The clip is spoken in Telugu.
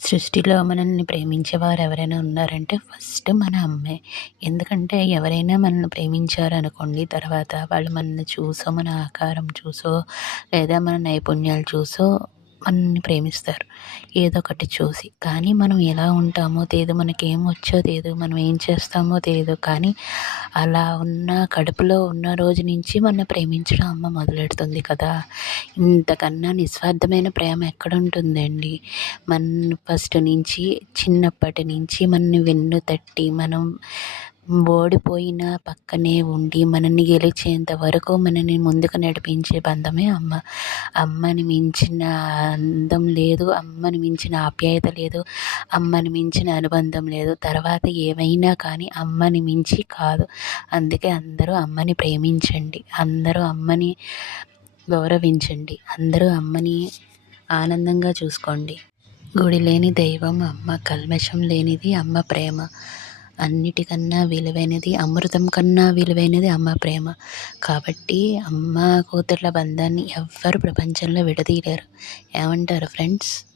సృష్టిలో మనల్ని ప్రేమించేవారు ఎవరైనా ఉన్నారంటే ఫస్ట్ మన అమ్మే. ఎందుకంటే ఎవరైనా మనల్ని ప్రేమించారు అనుకోండి తర్వాత వాళ్ళు మనల్ని చూసో మన ఆకారం చూసో లేదా మన నైపుణ్యాలు చూసో మనల్ని ప్రేమిస్తారు. ఏదో ఒకటి చూసి. కానీ మనం ఎలా ఉంటామో తెలియదు మనకి ఏం వచ్చో తెలియదు మనం ఏం చేస్తామో తెలియదు కానీ అలా ఉన్న కడుపులో ఉన్న రోజు నుంచి మన ప్రేమించడం అమ్మ మొదలెడుతుంది కదా. ఇంతకన్నా నిస్వార్థమైన ప్రేమ ఎక్కడ ఉంటుందండి మన ఫస్ట్ నుంచి చిన్నప్పటి నుంచి మనని వెన్ను తట్టి మనం ఓడిపోయిన పక్కనే ఉండి మనల్ని గెలిచేంత వరకు మనల్ని ముందుకు నడిపించే బంధమే అమ్మ. అమ్మని మించిన అందం లేదు అమ్మని మించిన ఆప్యాయత లేదు అమ్మని మించిన అనుబంధం లేదు. తర్వాత ఏమైనా కానీ అమ్మని మించి కాదు. అందుకే అందరూ అమ్మని ప్రేమించండి అందరూ అమ్మని గౌరవించండి అందరూ అమ్మని ఆనందంగా చూసుకోండి. గుడి లేని దైవం అమ్మ కల్మషం లేనిది అమ్మ ప్రేమ. అన్నిటికన్నా విలువైనది అమృతం కన్నా విలువైనది అమ్మ ప్రేమ. కాబట్టి అమ్మ కూతుర్ల బంధాన్ని ఎవ్వరు ప్రపంచంలో విడదీయలేరు. ఏమంటారు ఫ్రెండ్స్